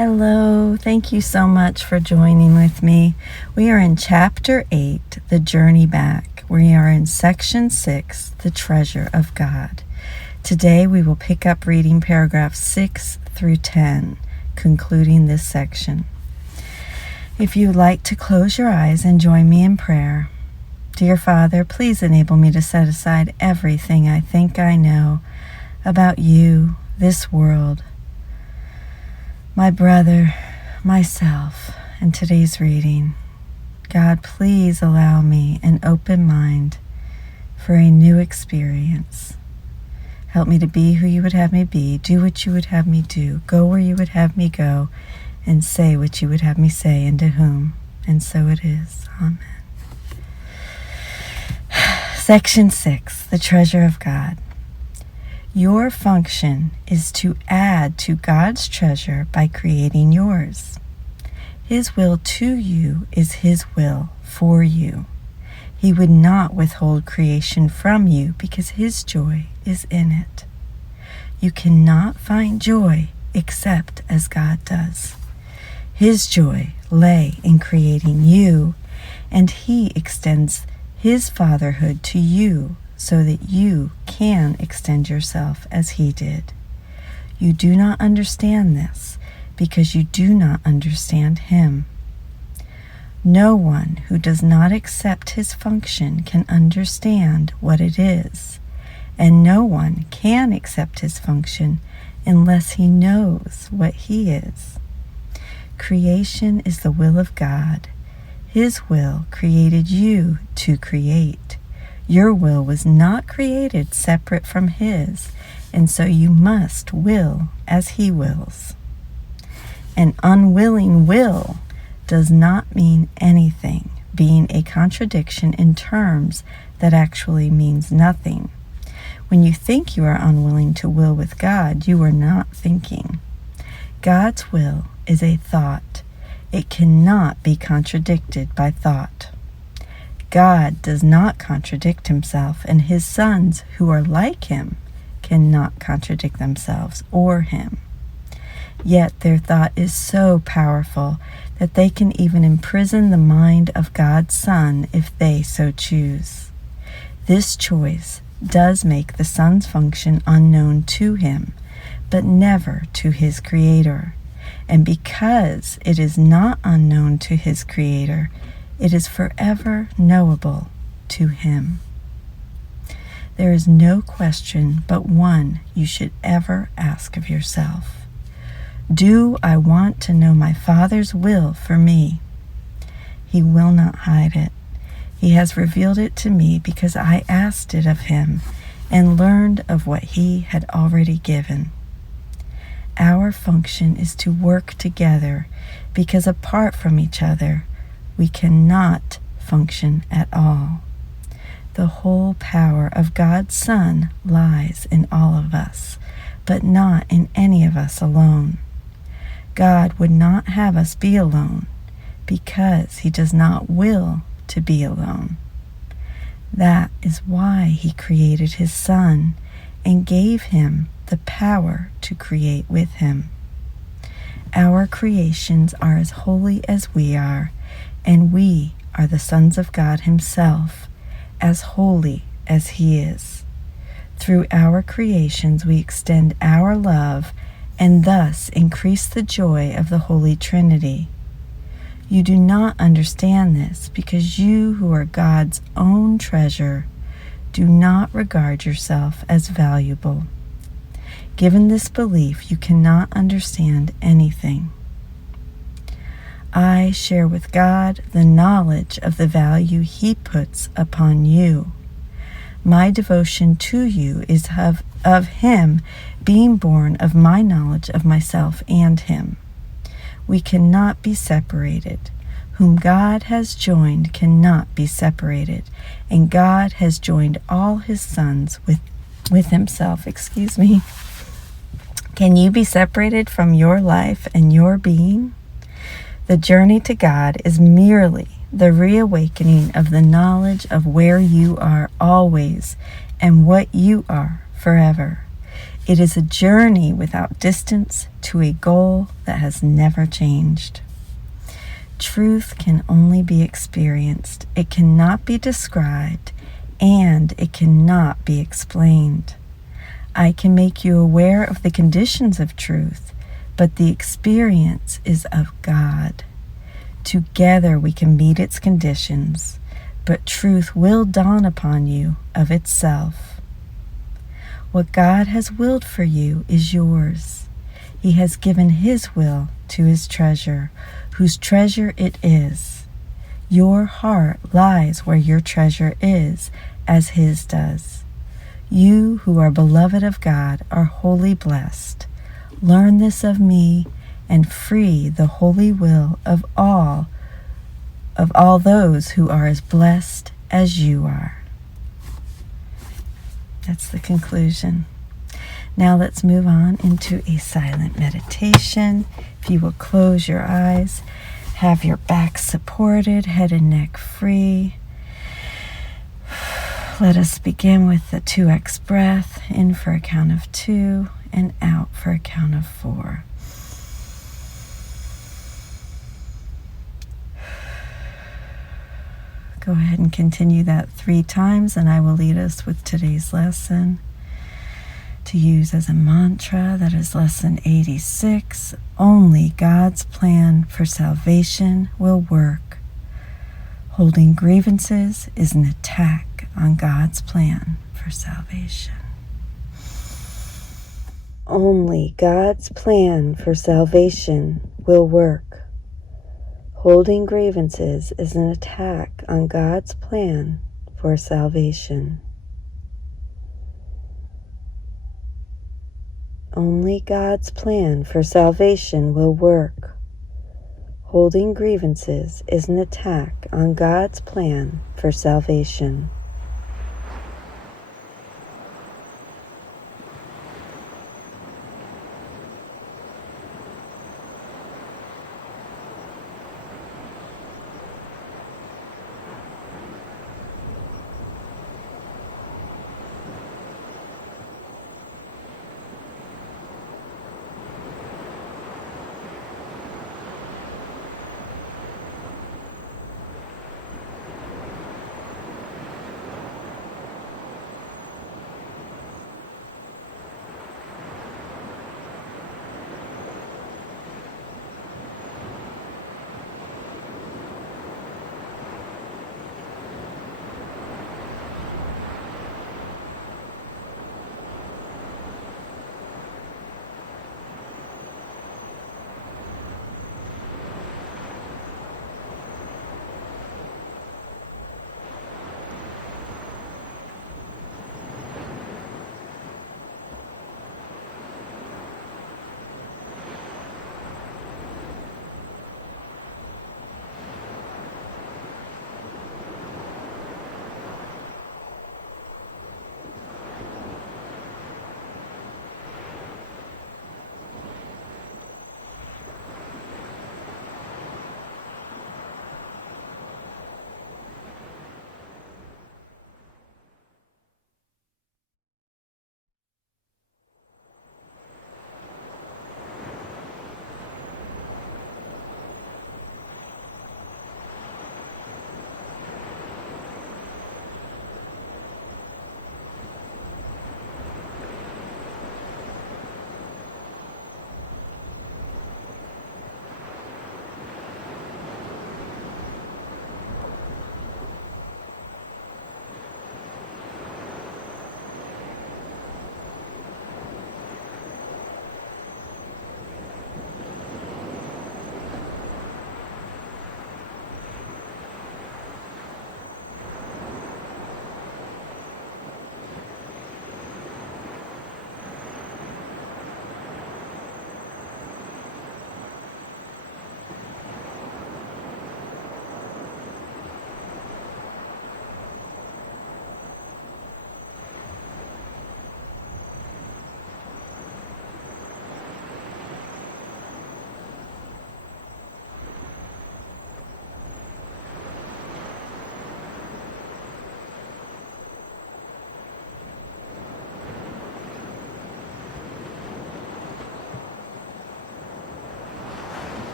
Hello, thank you so much for joining with me. We are in Chapter 8, The Journey Back. We are in Section 6, The Treasure of God. Today we will pick up reading paragraphs 6 through 10, concluding this section. If you would like to close your eyes and join me in prayer. Dear Father, please enable me to set aside everything I think I know about you, this world, my brother, myself, and today's reading. God, please allow me an open mind for a new experience. Help me to be who you would have me be, do what you would have me do, go where you would have me go, and say what you would have me say, and to whom. And so it is. Amen. Section 6, The Treasure of God. Your function is to add to God's treasure by creating yours. His will to you is His will for you. He would not withhold creation from you because His joy is in it. You cannot find joy except as God does. His joy lay in creating you, and He extends His fatherhood to you so that you can extend yourself as He did. You do not understand this because you do not understand Him. No one who does not accept His function can understand what it is, and no one can accept His function unless he knows what He is. Creation is the will of God. His will created you to create. Your will was not created separate from His, and so you must will as He wills. An unwilling will does not mean anything, being a contradiction in terms that actually means nothing. When you think you are unwilling to will with God, you are not thinking. God's will is a thought. It cannot be contradicted by thought. God does not contradict Himself, and His sons who are like Him cannot contradict themselves or Him. Yet their thought is so powerful that they can even imprison the mind of God's Son if they so choose. This choice does make the Son's function unknown to Him, but never to His Creator. And because it is not unknown to His Creator, it is forever knowable to Him. There is no question but one you should ever ask of yourself. Do I want to know my Father's will for me? He will not hide it. He has revealed it to me because I asked it of Him and learned of what He had already given. Our function is to work together because apart from each other, we cannot function at all. The whole power of God's Son lies in all of us, but not in any of us alone. God would not have us be alone because He does not will to be alone. That is why He created His Son and gave Him the power to create with Him. Our creations are as holy as we are, and we are the sons of God Himself, as holy as He is. Through our creations we extend our love and thus increase the joy of the Holy Trinity. You do not understand this because you who are God's own treasure do not regard yourself as valuable. Given this belief, you cannot understand anything. I share with God the knowledge of the value He puts upon you. My devotion to you is of Him being born of my knowledge of myself and Him. We cannot be separated. Whom God has joined cannot be separated, and God has joined all His sons with Himself. Can you be separated from your life and your being? The journey to God is merely the reawakening of the knowledge of where you are always and what you are forever. It is a journey without distance to a goal that has never changed. Truth can only be experienced. It cannot be described, and it cannot be explained. I can make you aware of the conditions of truth, but the experience is of God. Together we can meet its conditions, but truth will dawn upon you of itself. What God has willed for you is yours. He has given His will to His treasure, whose treasure it is. Your heart lies where your treasure is, as His does. You who are beloved of God are wholly blessed. Learn this of me and free the holy will of all those who are as blessed as you are. That's the conclusion. Now let's move on into a silent meditation. If you will close your eyes, have your back supported, head and neck free. Let us begin with the 2x breath, in for a count of 2 and out for a count of 4. Go ahead and continue that 3 times, and I will lead us with today's lesson to use as a mantra. That is lesson 86. Only God's plan for salvation will work. Holding grievances is an attack on God's plan for salvation. Only God's plan for salvation will work. Holding grievances is an attack on God's plan for salvation. Only God's plan for salvation will work. Holding grievances is an attack on God's plan for salvation.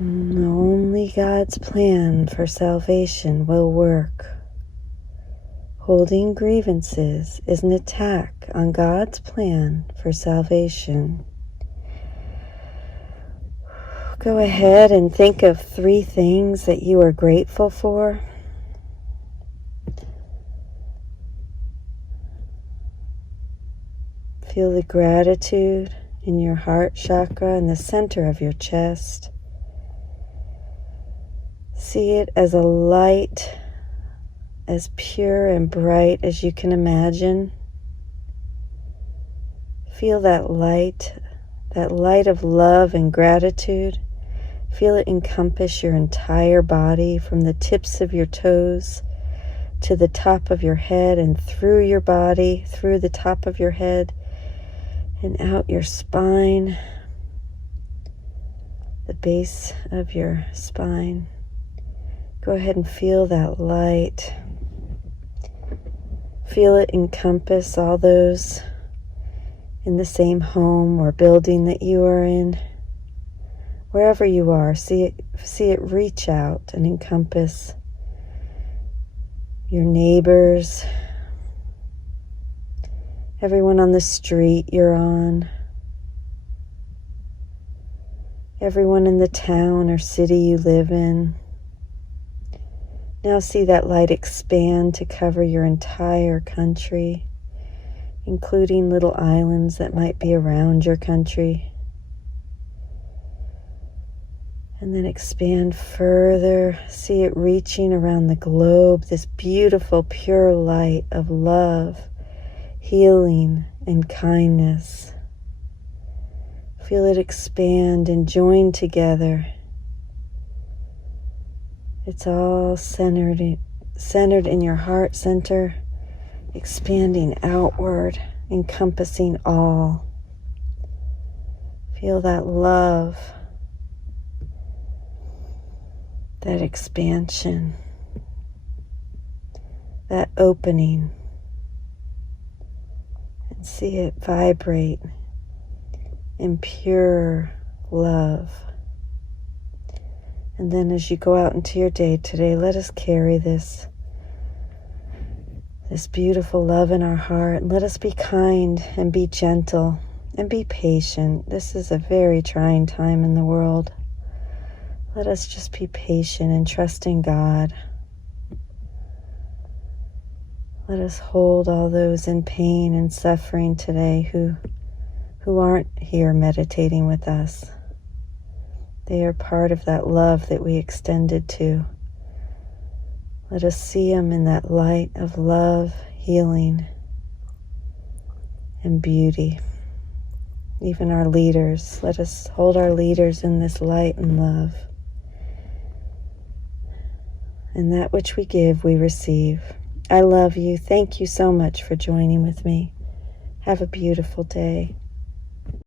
Only God's plan for salvation will work. Holding grievances is an attack on God's plan for salvation. Go ahead and think of 3 things that you are grateful for. Feel the gratitude in your heart chakra in the center of your chest. See it as a light, as pure and bright as you can imagine. Feel that light of love and gratitude. Feel it encompass your entire body from the tips of your toes to the top of your head and through your body, through the top of your head and out your spine, the base of your spine. Go ahead and feel that light. Feel it encompass all those in the same home or building that you are in. Wherever you are, see it reach out and encompass your neighbors, everyone on the street you're on, everyone in the town or city you live in. Now see that light expand to cover your entire country, including little islands that might be around your country. And then expand further. See it reaching around the globe, this beautiful, pure light of love, healing, and kindness. Feel it expand and join together. It's all centered in your heart center, expanding outward, encompassing all. Feel that love, that expansion, that opening, and see it vibrate in pure love. And then as you go out into your day today, let us carry this beautiful love in our heart. Let us be kind and be gentle and be patient. This is a very trying time in the world. Let us just be patient and trust in God. Let us hold all those in pain and suffering today who aren't here meditating with us. They are part of that love that we extended to. Let us see them in that light of love, healing, and beauty. Even our leaders, let us hold our leaders in this light and love. And that which we give, we receive. I love you. Thank you so much for joining with me. Have a beautiful day.